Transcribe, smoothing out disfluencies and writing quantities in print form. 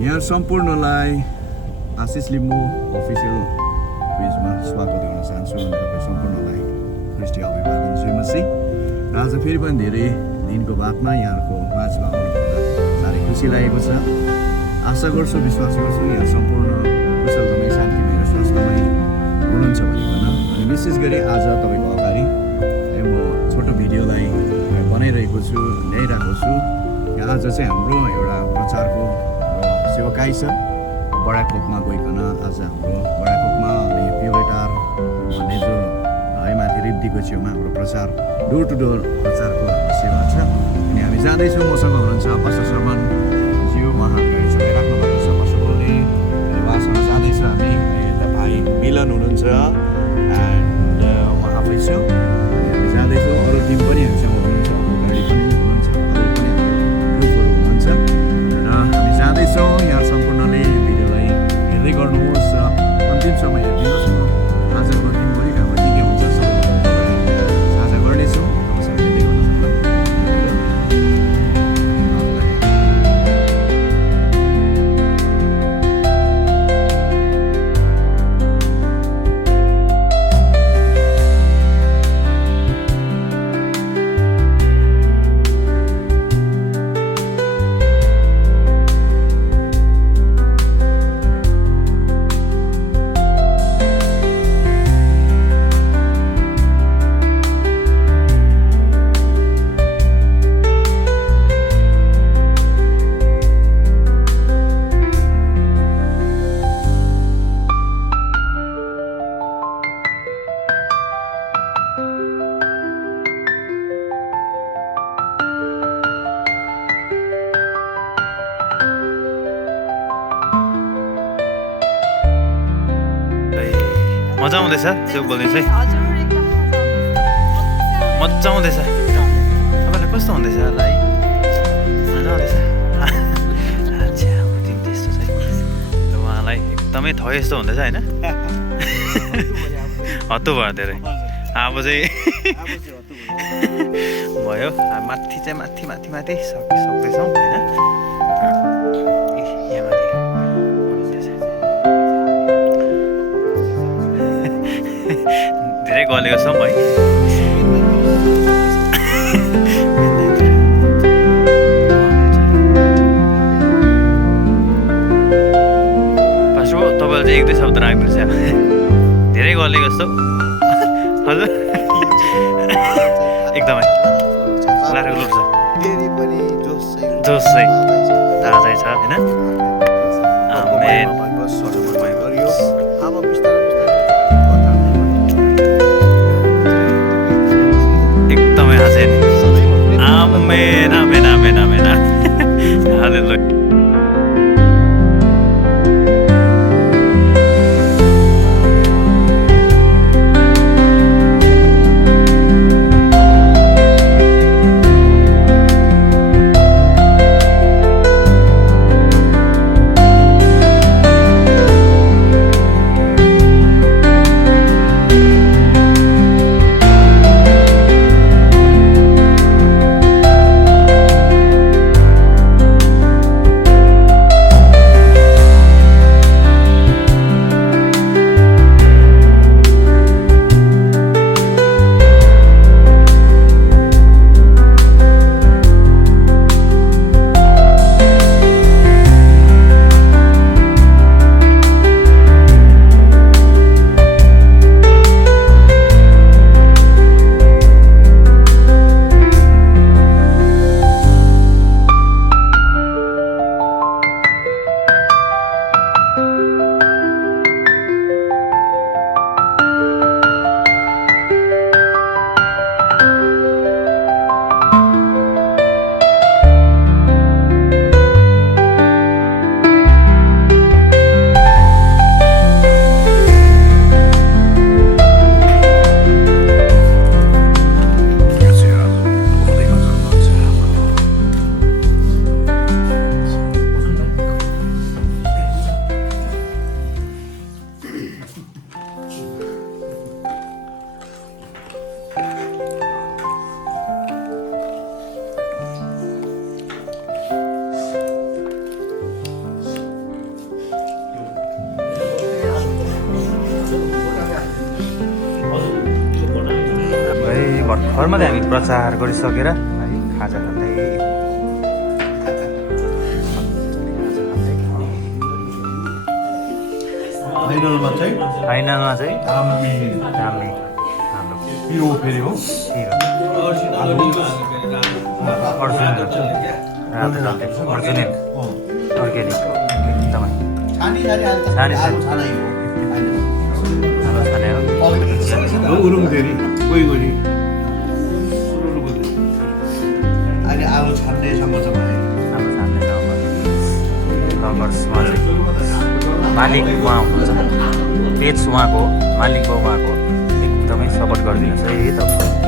यहाँ सम्पूर्णलाई आशिष लिम्बू अफिसियल पेजमा स्वागत गर्न चाहन्छु अनि तपाईँ सम्पूर्णलाई ख्रिस्टी अभिवादन जयमसी। र आज फेरि पनि धेरै दिनको बादमा यहाँहरूको माझमा आउनु साह्रै खुसी लागेको छ। आशा गर्छु, विश्वास गर्छु यहाँ सम्पूर्ण कुशलतामै शान्तिमय र स्वास्थ्यमय हुनुहुन्छ भनिकन। अनि विशेष गरी आज तपाईँको अगाडि म छोटो भिडियोलाई बनाइरहेको छु, ल्याइरहेको छु। आज चाहिँ हाम्रो एउटा प्रचारको सेवाकाई छ बडाकोपमा गइकन। आज हाम्रो बडाकोपमा अनि प्युरेटार भन्ने जो है माथि रिब्दीको छेउमा हाम्रो प्रचार डोर टु डोर प्रचारको सेवा छ। अनि हामी जाँदैछौँ, मसँग हुनुहुन्छ पास्टर श्रमण ज्यू, उहाँ छुट्याइ राख्नु भएको छ पशुपलले। अनि उहाँसँग जाँदैछौँ हामी। यता भाइ मिलन हुनुहुन्छ एन्ड म आफै छु। अनि हामी जाँदैछौँ, अरू टिम पनि हामीसँग हुनुहुन्छ, गाडी पनि हुनुहुन्छ, अरू पनि ग्रुपहरू हुनुहुन्छ र हामी जाँदैछौँ। यहाँ सम्पूर्णले भिडियोलाई हेर्दै गर्नुहोस्, अन्तिम समय हेरिदिनुहोस्। म आजको दिनभरि अब के हुन्छ सबै साझा गर्नेछु, तपाईँसँग हेर्दै गर्नुहोस्। मजा आउँदैछ, त्यो बोल्दैछ है, हजुर एकदम मजा आउँदैछ। तपाईँलाई कस्तो हुँदैछ होला है? मजा आउँदैछ। अच्छा, दिन त्यस्तो छ है। उहाँलाई एकदमै थय यस्तो हुँदैछ होइन? हत्तु भयो धेरै। अब चाहिँ भयो, माथि चाहिँ माथि माथि माथि सक्दैछौँ होइन? यहाँ माथि धेरै गलेको छौँ है। पास्टर तपाईँले चाहिँ एक दुई शब्द राख्दैछ, धेरै गलेको जस्तो। हजुर एकदमै लाखेको लुट्छ, जोस चाहिँ ताजै छ होइन? आमेन। एकदमै आजै नि आमेन आमेन आमेन आमेन हालेलुया। भर्खर मात्रै हामी प्रचार गरिसकेर है खाजा खाँदै फाइनलमा चाहिँ फाइनलमा चाहिँ दामी दामी हाम्रो पिरो फेरि हो हिरो अर्जुनिक अर्ग्यानिक एकदमै छानी छानी आलु छानेर उरुङ फेरि कोही कोही अहिले आलु छान्नेसम्म छ भने आलु छान्ने ब्लगर्समा चाहिँ मालिक उहाँ हुनुहुन्छ पेज उहाँको मालिक हो उहाँको एकदमै सपोर्ट गरिदिनुहोस् है तपाईँ